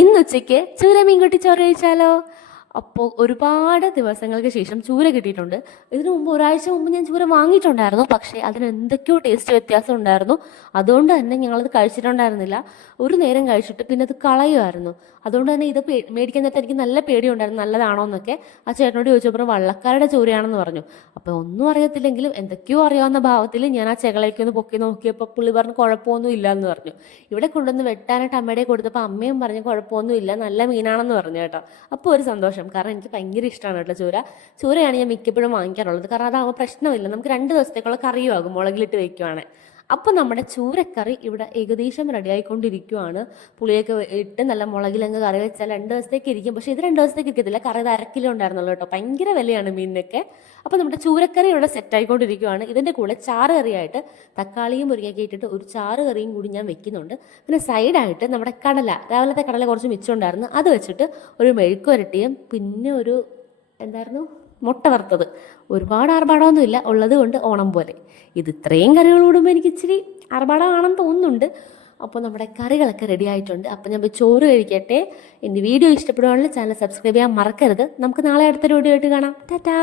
ഇന്നുച്ചയ്ക്ക് ചൂര മീൻകുട്ടി ചോറ് കഴിച്ചാലോ? അപ്പോൾ ഒരുപാട് ദിവസങ്ങൾക്ക് ശേഷം ചൂര കിട്ടിയിട്ടുണ്ട്. ഇതിനു മുമ്പ് ഒരാഴ്ച മുമ്പ് ഞാൻ ചൂര വാങ്ങിയിട്ടുണ്ടായിരുന്നു, പക്ഷേ അതിന് എന്തൊക്കെയോ ടേസ്റ്റ് വ്യത്യാസം ഉണ്ടായിരുന്നു. അതുകൊണ്ട് തന്നെ ഞങ്ങളത് കഴിച്ചിട്ടുണ്ടായിരുന്നില്ല. ഒരു നേരം കഴിച്ചിട്ട് പിന്നെ അത് കളയുമായിരുന്നു. അതുകൊണ്ട് തന്നെ ഇത് മേടിക്കാൻ നേരത്തെ എനിക്ക് നല്ല പേടിയുണ്ടായിരുന്നു, നല്ലതാണോ എന്നൊക്കെ. ആ ചേട്ടനോട് ചോദിച്ചപ്പോൾ വള്ളക്കാരുടെ ചൂരയാണെന്ന് പറഞ്ഞു. അപ്പോൾ ഒന്നും അറിയത്തില്ലെങ്കിലും എന്തൊക്കെയോ അറിയാവുന്ന ഭാവത്തിൽ ഞാൻ ആ ചെകളേക്ക് ഒന്ന് പൊക്കി നോക്കിയപ്പോൾ പുള്ളി പറഞ്ഞു കുഴപ്പമൊന്നും ഇല്ല എന്ന് പറഞ്ഞു. ഇവിടെ കൊണ്ടുവന്ന് വെട്ടാനായിട്ട് അമ്മയുടെ കൊടുത്തപ്പോൾ അമ്മയും പറഞ്ഞു കുഴപ്പമൊന്നും ഇല്ല, നല്ല മീനാണെന്ന് പറഞ്ഞു കേട്ടോ. അപ്പോൾ ഒരു സന്തോഷം, കാരണം എനിക്ക് ഭയങ്കര ഇഷ്ടമാണ് കേട്ടോ ചൂര. ചൂരയാണ് ഞാൻ മിക്കപ്പോഴും വാങ്ങിക്കാറുള്ളത്, കാരണം അതാവുമ്പോൾ പ്രശ്നമില്ല, നമുക്ക് 2 ദിവസത്തേക്കുള്ള കറിയും ആകും മുളകിലിട്ട് വെക്കുവാണ്. അപ്പോൾ നമ്മുടെ ചൂരക്കറി ഇവിടെ ഏകദേശം റെഡി ആയിക്കൊണ്ടിരിക്കുവാണ്. പുളിയൊക്കെ ഇട്ട് നല്ല മുളകിലങ്ങ് കറി വെച്ചാൽ 2 ദിവസത്തേക്ക് ഇരിക്കും. പക്ഷേ ഇത് 2 ദിവസത്തേക്ക് ഇരിക്കത്തില്ല, കറി ഇത് 1/2 കിലോ ഉണ്ടായിരുന്നുള്ളൂ കേട്ടോ. ഭയങ്കര വിലയാണ് മീനിനൊക്കെ. അപ്പോൾ നമ്മുടെ ചൂരക്കറി ഇവിടെ സെറ്റ് ആയിക്കൊണ്ടിരിക്കുവാണ്. ഇതിൻ്റെ കൂടെ ചാറ് കറിയായിട്ട് തക്കാളിയും മുരിങ്ങയൊക്കെ ഇട്ടിട്ട് ഒരു ചാറ് കറിയും കൂടി ഞാൻ വെക്കുന്നുണ്ട്. പിന്നെ സൈഡായിട്ട് നമ്മുടെ കടല, രാവിലത്തെ കടല കുറച്ച് മിച്ചമുണ്ടായിരുന്നു, അത് വെച്ചിട്ട് ഒരു മെഴുക്കുവരട്ടിയും പിന്നെ ഒരു എന്തായിരുന്നു മുട്ട വറുത്തത്. ഒരുപാട് ആർഭാടമൊന്നുമില്ല, ഉള്ളത് കൊണ്ട് ഓണം പോലെ. ഇത് ഇത്രയും കറികൾ കൂടുമ്പോൾ എനിക്ക് ഇച്ചിരി ആർഭാടമാണെന്ന് തോന്നുന്നുണ്ട്. അപ്പോൾ നമ്മുടെ കറികളൊക്കെ റെഡി ആയിട്ടുണ്ട്. അപ്പോൾ ഞാൻ പോയി ചോറ് കഴിക്കട്ടെ. എൻ്റെ വീഡിയോ ഇഷ്ടപ്പെടുവാണെങ്കിൽ ചാനൽ സബ്സ്ക്രൈബ് ചെയ്യാൻ മറക്കരുത്. നമുക്ക് നാളെ അടുത്തൊരു വീഡിയോ ആയിട്ട് കാണാം. ടാറ്റാ.